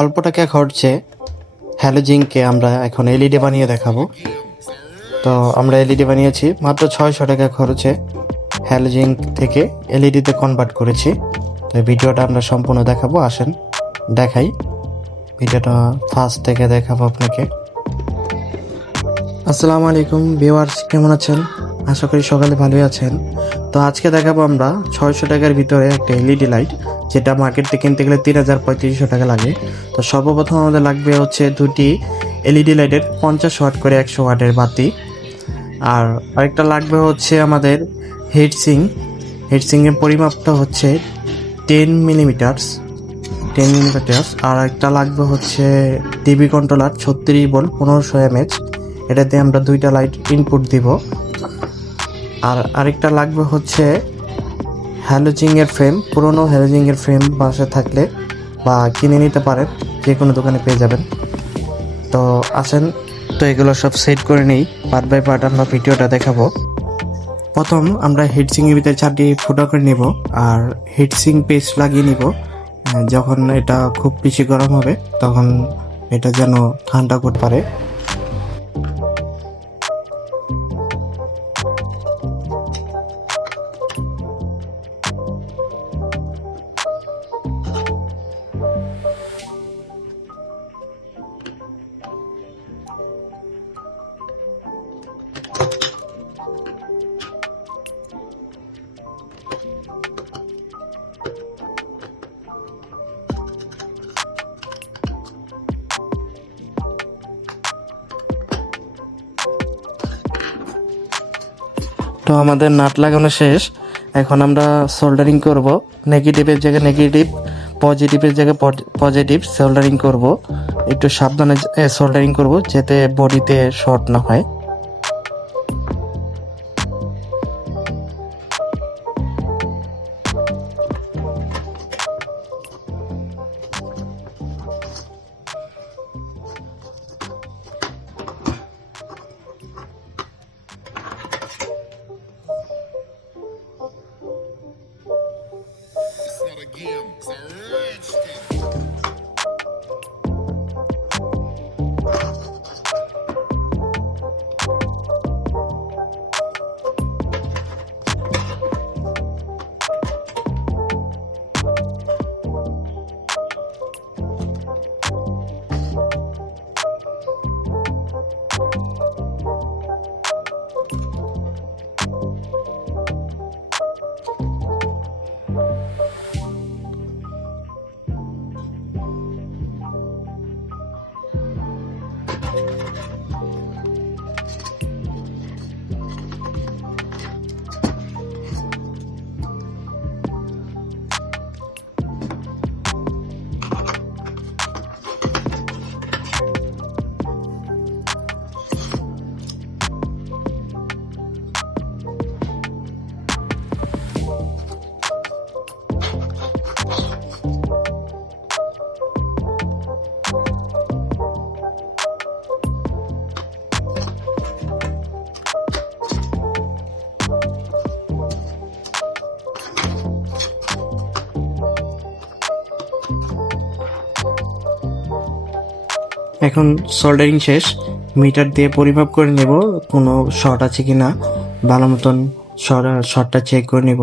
অল্প টাকা খরচে হ্যালোজিনকে আমরা এখন এলইডি বানিয়ে দেখাবো। তো আমরা এলইডি বানিয়েছি মাত্র 600 টাকা খরচে, হ্যালোজিন থেকে এলইডিতে কনভার্ট করেছি। তো এই ভিডিওটা আমরা সম্পূর্ণ দেখাবো, আসেন দেখাই। ভিডিওটা ফার্স্ট থেকে দেখাবো আপনাকে। আসসালামু আলাইকুম ভিউয়ার্স, কেমন আছেন? আশা করি সকালে ভালোই আছেন। তো আজকে দেখাবো আমরা 600 টাকার ভিতরে একটা এলইডি লাইট, যেটা মার্কেট থেকে কিনতে গেলে 3000-3500 টাকা লাগে। তো সর্বপ্রথম আমাদের লাগবে হচ্ছে দুটি এলইডি লাইটের 50 ওয়াট করে 100 ওয়াটের বাতি, আর আরেকটা লাগবে হচ্ছে আমাদের হিটসিং। হিটসিংয়ের পরিমাপটা হচ্ছে 10 মিলিমিটার। আর একটা লাগবে হচ্ছে টিভি কন্ট্রোলার 36 ভোল্ট 1500 mAh, এটাতে আমরা দুইটা লাইট ইনপুট দিব। আর আরেকটা লাগবে হচ্ছে হ্যালোজিনের ফ্রেম, পুরনো হ্যালোজিনের ফ্রেম বাসায় থাকলে বা কিনে নিতে পারেন, যে কোনো দোকানে পেয়ে যাবেন। তো আসেন, তো এগুলো সব সেট করে নিই, পার্ট বাই পার্ট আমরা ভিডিওটা দেখাবো। প্রথম আমরা হিটসিংয়ের ভিতরে 4টি ফুটা করে নিব, আর হিটসিং পেস্ট লাগিয়ে নিব। যখন এটা খুব বেশি গরম হবে তখন এটা যেন ঠান্ডা করতে পারে। তো আমাদের নাট লাগানো শেষ, এখন আমরা সোল্ডারিং করব। নেগেটিভের জায়গায় নেগেটিভ, পজিটিভের জায়গায় পজিটিভ সোল্ডারিং করব। একটু সাবধানে সোল্ডারিং করব যাতে বডিতে শর্ট না হয়। এখন সোল্ডারিং শেষ, মিটার দিয়ে পরিমাপ করে নেব কোনো শর্ট আছে কি না, ভালো মতন শর্টটা চেক করে নেব।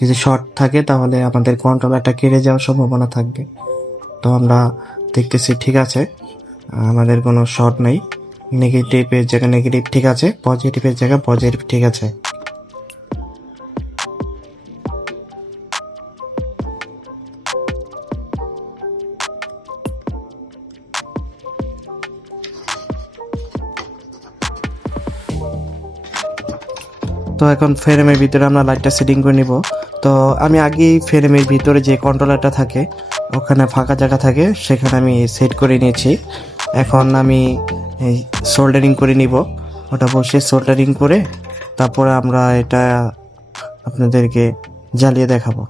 যদি শর্ট থাকে তাহলে আমাদের কন্ট্রোলারটা কেটে যাওয়ার সম্ভাবনা থাকবে। তো আমরা দেখতেছি ঠিক আছে, আমাদের কোনো শর্ট নেই। নেগেটিভের জায়গায় নেগেটিভ ঠিক আছে, পজিটিভের জায়গায় পজিটিভ ঠিক আছে। তো এখন ফ্রেমের ভিতরে আমরা লাইটটা সেটিং করে নিব। তো আমি আগেই ফ্রেমের ভিতরে যে কন্ট্রোলারটা থাকে ওখানে ফাঁকা জায়গা থাকে, সেখানে আমি সেট করে নিয়েছি। এখন আমি সোল্ডারিং করে নিব, ওটা বসে সোল্ডারিং করে তারপরে আমরা এটা আপনাদেরকে জ্বালিয়ে দেখাবো।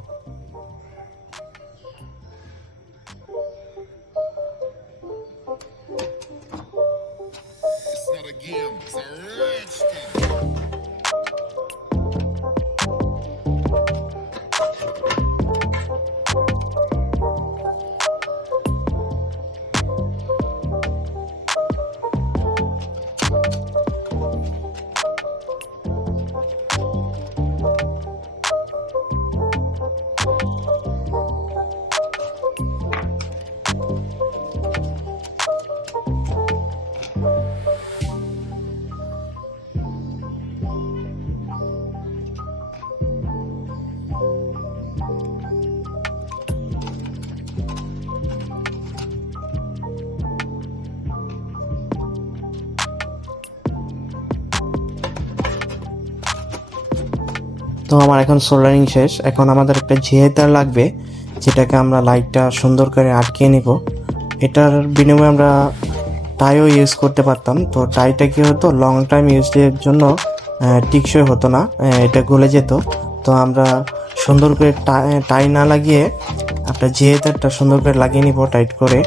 তো আমার এখন সোল্ডারিং শেষ। এখন আমাদের একটা জিআই তার লাগবে, যেটাকে আমরা লাইটটা সুন্দর করে আটকে নিব। এটার বিনিময়ে আমরা টাইও ইউজ করতে পারতাম। তো টাইটা কি হতো, লং টাইম ইউজের জন্য টিকসই হতো না, এটা গলে যেত। তো আমরা সুন্দর করে টাই না লাগিয়ে আপনার জিআই তারটা সুন্দর করে লাগিয়ে নিব টাইট করে।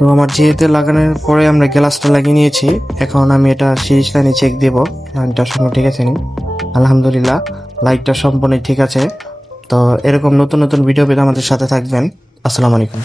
তো আমার জিআইতে লাগানোর পরে আমরা গ্লাসটা লাগিয়ে নিয়েছি। এখন আমি এটা সিরিজ লাইনে চেক দেবো, লাইনটা সম্পূর্ণ ঠিক আছে নি। আলহামদুলিল্লাহ, লাইটটা সম্পূর্ণ ঠিক আছে। তো এরকম নতুন নতুন ভিডিও পেতে আমাদের সাথে থাকবেন। আসসালামু আলাইকুম।